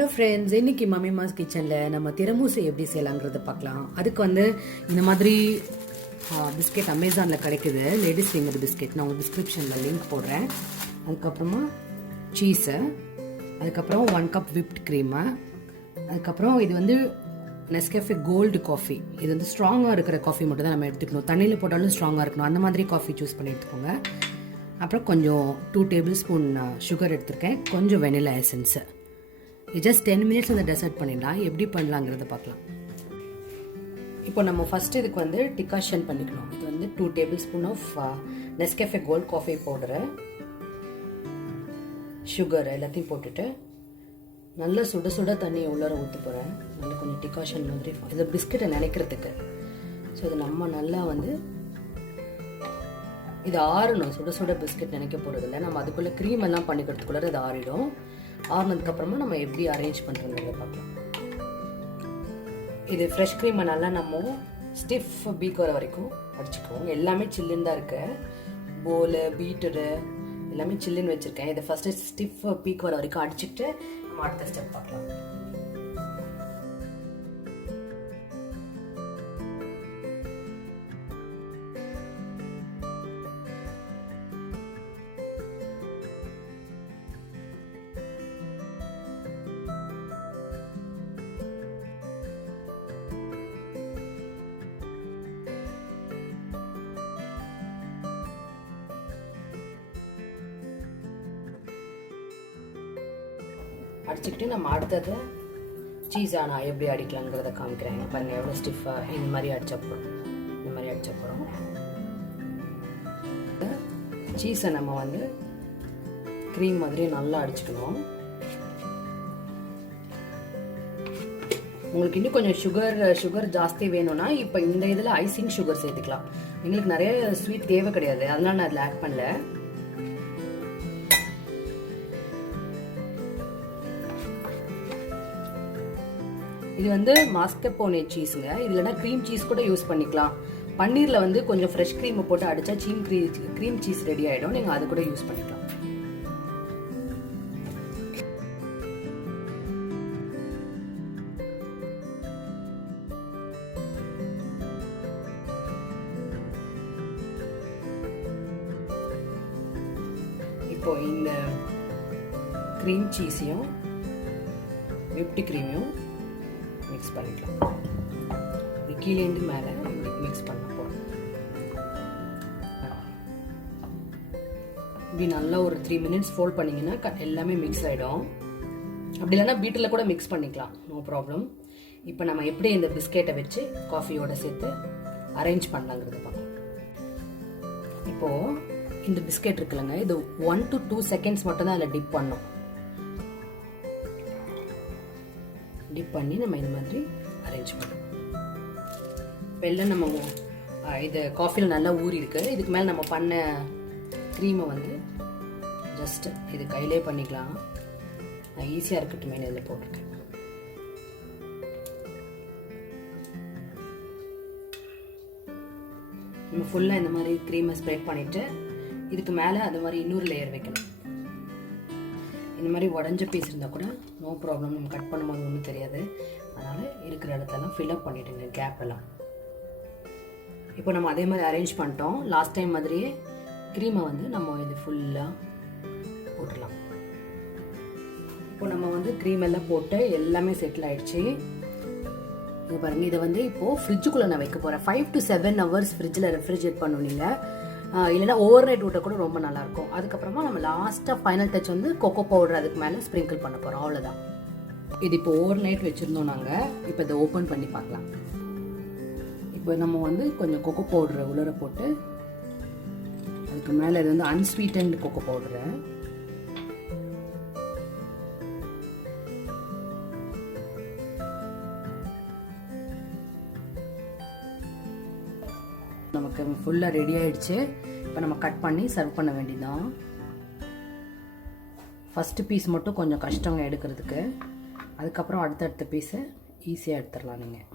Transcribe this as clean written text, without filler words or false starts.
Hello friends, இன்னைக்கு மம்மிமாஸ் கிச்சனில் நம்ம திரமூசை எப்படி செய்யலாங்கிறத பார்க்கலாம். அதுக்கு வந்து இந்த மாதிரி பிஸ்கெட் அமேசானில் கிடைக்குது. Ladies finger biscuit. நான் உங்களுக்கு டிஸ்கிரிப்ஷனில் லிங்க் போடுறேன். அதுக்கப்புறமா சீஸு, அதுக்கப்புறம் 1 கப் விப்ட் க்ரீமு, அதுக்கப்புறம் இது வந்து நெஸ்கேஃபே கோல்டு காஃபி. இது வந்து ஸ்ட்ராங்காக இருக்கிற காஃபி மட்டும் தான் நம்ம எடுத்துக்கணும். தண்ணியில் போட்டாலும் ஸ்ட்ராங்காக இருக்கணும். அந்த மாதிரி காஃபி சூஸ் பண்ணி எடுத்துக்கோங்க. அப்புறம் கொஞ்சம் 2 டேபிள் ஸ்பூன் சுகர் எடுத்துருக்கேன். கொஞ்சம் வெனிலா எசன்ஸு. இது ஜஸ்ட் 10 மினிட்ஸ் அந்த டெசர்ட் பண்ணிடலாம். எப்படி பண்ணலாங்கிறத பார்க்கலாம். இப்போ நம்ம ஃபஸ்ட்டு இதுக்கு வந்து டிகாஷன் பண்ணிக்கணும். இது வந்து 2 table spoon of Nescafe gold coffee powder, sugar எல்லாத்தையும் போட்டுட்டு நல்லா சுட சுட தண்ணி உள்ளார ஊற்ற போகிறேன். நல்லா கொஞ்சம் டிகாஷன் மாதிரி இதை பிஸ்கெட்டை நினைக்கிறதுக்கு. ஸோ இது நம்ம நல்லா வந்து இது ஆறணும். சுட சுட பிஸ்கெட் நினைக்க போகிறது இல்லை. நம்ம அதுக்குள்ளே க்ரீம் எல்லாம் பண்ணிக்கிறதுக்குள்ளே இது ஆறிடும். ஆறுனதுக்கப்புறமா நம்ம எப்படி அரேஞ்ச் பண்ணுறதுங்கிறத பார்க்கலாம். இது ஃப்ரெஷ் க்ரீமை நல்லா நம்ம ஸ்டிஃப் பீக் வர வரைக்கும் அடிச்சுக்குவோம். எல்லாமே சில்லுன்னு தான் இருக்கு. போலு, பீட்டரு எல்லாமே சில்லுன்னு வச்சுருக்கேன். இதை ஃபஸ்ட்டு ஸ்டிஃப் பீக் வர வரைக்கும் அடிச்சுட்டு நம்ம அடுத்த ஸ்டெப் பார்க்கலாம். அடிச்சுக்கிட்டு நம்ம அடுத்தது சீஸாக நான் எப்படி அடிக்கலாங்கிறத காமிக்கிறேன். பாருங்கள் எவ்வளோ ஸ்டிஃபாக இந்த மாதிரி அடிச்ச போகிறோம். சீஸை நம்ம வந்து க்ரீம் மாதிரி நல்லா அடிச்சுக்கணும். உங்களுக்கு இன்னும் கொஞ்சம் சுகர் ஜாஸ்தி வேணும்னா இப்போ இந்த இதில் ஐசிங் சுகர் சேர்த்துக்கலாம். எங்களுக்கு நிறைய ஸ்வீட் தேவை கிடையாது, அதனால நான் அதில் ஆட் பண்ணல. இது வந்து மாஸ்கப்போனே சீஸுங்க. இல்லைன்னா க்ரீம் சீஸ் கூட யூஸ் பண்ணிக்கலாம். பன்னீரில் வந்து கொஞ்சம் ஃப்ரெஷ் க்ரீமை போட்டு அடித்தா க்ரீம் சீஸ் ரெடி ஆகிடும். நீங்கள் அது கூட யூஸ் பண்ணிக்கலாம். இப்போ இந்த க்ரீம் சீஸையும் விப்ட் க்ரீமையும் மிக்ஸ் பண்ணிக்கலாம். இது கீழேந்து மேலே மிக்ஸ் பண்ண போகிறோம். இப்படி நல்லா ஒரு 3 மினிட்ஸ் ஃபோல்ட் பண்ணிங்கன்னா எல்லாமே மிக்ஸ் ஆகிடும். அப்படி இல்லைன்னா பீட்டரில் கூட மிக்ஸ் பண்ணிக்கலாம், நோ ப்ராப்ளம். இப்போ நம்ம எப்படி இந்த பிஸ்கெட்டை வச்சு காஃபியோட சேர்த்து அரேஞ்ச் பண்ணலாங்கிறது பார்க்கலாம். இப்போது இந்த பிஸ்கெட் இருக்குல்லங்க, இது 1 to 2 செகண்ட்ஸ் மட்டும் தான் அதில் டிப் பண்ணோம். டிப் பண்ணி நம்ம இந்த மாதிரி அரேஞ்ச் பண்ணணும். வெள்ளம் நம்ம இது காஃபியில் நல்லா ஊறி இருக்கு. இதுக்கு மேலே நம்ம பண்ண க்ரீமை வந்து ஜஸ்ட் இது கையிலே பண்ணிக்கலாம். நான் ஈஸியாக இருக்கட்டும் மேலே இதில் போட்டிருக்கேன். நம்ம ஃபுல்லாக இந்த மாதிரி க்ரீமை ஸ்ப்ரெட் பண்ணிவிட்டு இதுக்கு மேலே அது மாதிரி இன்னொரு லேயர் வைக்கணும். இந்த மாதிரி உடஞ்ச பீஸ் இருந்தால் கூட நோ ப்ராப்ளம். நம்ம கட் பண்ணும்போது ஒன்றும் தெரியாது. அதனால் இருக்கிற இடத்தெல்லாம் ஃபில்அப் பண்ணிவிடுங்க, கேப் எல்லாம். இப்போ நம்ம அதே மாதிரி அரேஞ்ச் பண்ணிட்டோம். லாஸ்ட் டைம் மாதிரியே க்ரீமை வந்து நம்ம இது ஃபுல்லாக போட்டுடலாம். இப்போ நம்ம வந்து க்ரீம் எல்லாம் போட்டு எல்லாமே செட்டில் ஆகிடுச்சு. இது பாருங்கள், இதை வந்து இப்போது ஃப்ரிட்ஜுக்குள்ளே நான் வைக்க போகிறேன். 5 to 7 hours ஃப்ரிட்ஜில் ரெஃப்ரிஜரேட் பண்ணணும் நீங்கள். இல்லைன்னா ஓவர் நைட் விட்ட கூட ரொம்ப நல்லாயிருக்கும். அதுக்கப்புறமா நம்ம லாஸ்ட்டாக ஃபைனல் டச் வந்து கொக்கோ பவுடர் அதுக்கு மேலே ஸ்ப்ரிங்கிள் பண்ண போகிறோம். அவ்வளோதான். இது இப்போ ஓவர் நைட் வச்சுருந்தோம் நாங்கள். இப்போ இதை ஓப்பன் பண்ணி பார்க்கலாம். இப்போ நம்ம வந்து கொஞ்சம் கொக்கோ பவுடரை உள்ளர போட்டு அதுக்கு மேலே இது வந்து அன்ஸ்வீட்டன்ட் கொக்கோ பவுடரை நமக்கு ஃபுல்லாக ரெடி ஆகிடுச்சு. இப்போ நம்ம கட் பண்ணி சர்வ் பண்ண வேண்டியதான். ஃபஸ்ட்டு பீஸ் மட்டும் கொஞ்சம் கஷ்டங்க எடுக்கிறதுக்கு. அதுக்கப்புறம் அடுத்தடுத்த பீஸை ஈஸியாக எடுத்துடலாம் நீங்கள்.